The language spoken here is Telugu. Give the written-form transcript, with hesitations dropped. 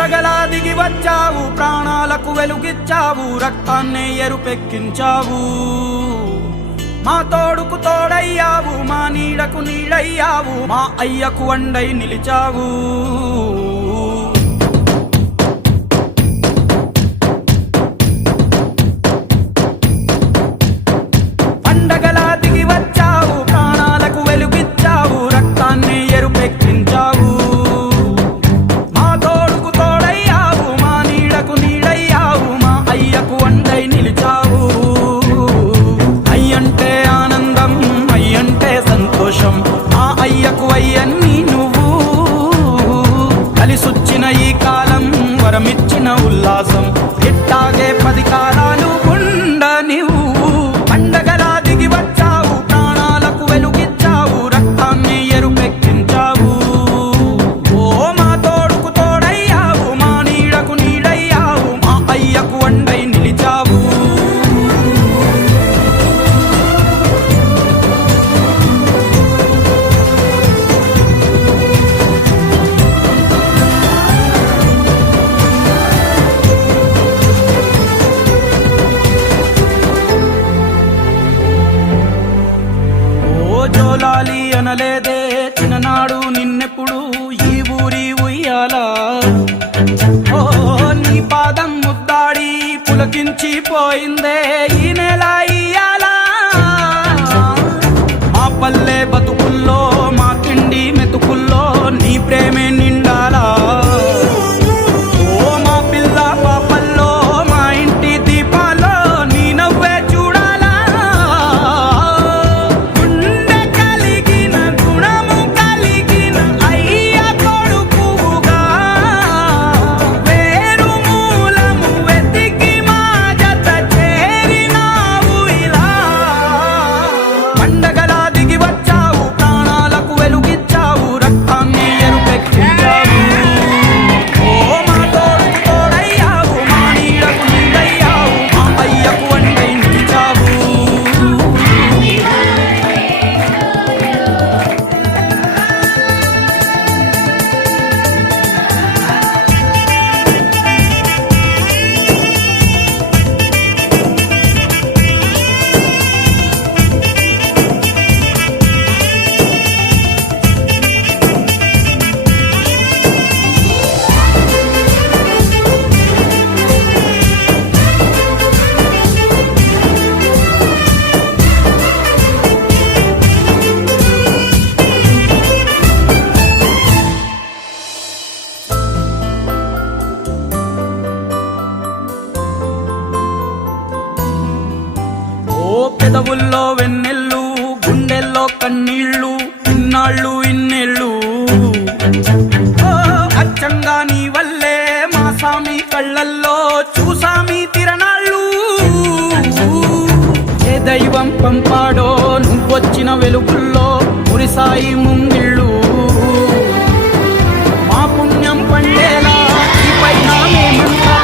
పండగలా దిగి వచ్చావు, ప్రాణాలకు వెలుగిచ్చావు, రక్తాన్నే ఎరుపెక్కించావు. మా తోడుకు తోడయ్యావు, మా నీడకు నీడయ్యావు, మా అయ్యకు వండై నిలిచావు. పండగలా దిగి వచ్చావు, ప్రాణాలకు వెలుగిచ్చావు, రక్తాన్ని ఎరుపెక్కించావు. మా తోడుకు తోడయ్యావు, మా నీడకు నీడయ్యావు, మా అయ్యకు వండై నిలిచావు. అయ్యంటే ఆనందం, అయ్యంటే సంతోషం, మా అయ్యకు అయ్యన్ని నువ్వు. కలిసొచ్చిన ఈ కాలం వరమిచ్చిన ఉల్లాసం, ఇట్టాగే 10 కాలాలు ఉండ నువ్వు. పండగలా దిగి వచ్చావు, ప్రాణాలకు వెలుగిచ్చావు, రక్తాన్ని ఎరుపెక్కించావు. ఓ మా తోడుకు తోడయ్యావు, మా నీడకు నీడయ్యావు, మా అయ్యకు వండై నిలిచావు. జోలాలి అనలేదే చిన్ననాడు నిన్నెప్పుడు ఈ ఊరి ఉయ్యాలా. ఓ నీ పాదం ముద్దాడి పులకించి పోయిందే ఈ నెల ఇయ్యాలా. మా పల్లె బతుకుల్లో, మా తిండి మెతుకుల్లో నీ ప్రేమే నిండాలా. ఓ మా పిల్ల పాపల్లో, మా ఇంటి దీపాల్లో నీ నవ్వే చూడాలా. గుండె కలిగిన గుణము కలిగిన అయ్య కొడుకుగా, వేరు మూలము వెతికి మా జత చేరినావు ఇలా. పండగలా దిగి వచ్చావు, ప్రాణాలకు వెలుగిచ్చావు, రక్తాన్ని ఎరుపెక్కించావు. ఓ మా తోడుకు తోడయ్యావు, మా నీడకు నీడయ్యావు, మా అయ్యకు వండై నిలిచావు. ఓ పెదవుల్లో వెన్నెల్లు, గుండెల్లో కన్నీళ్ళు, ఇన్నాళ్ళు ఇన్నేళ్ళు. ఓ అచ్చంగా నీ వల్లే మా సామి కళ్ళల్లో చూసామి తిరణాళ్ళు. ఏ దైవం పంపాడో నువ్వొచ్చిన వెలుగుల్లో మురిసాయి ముంగిళ్ళు. మా పుణ్యం పండేలా ఈ పైన మేమంతా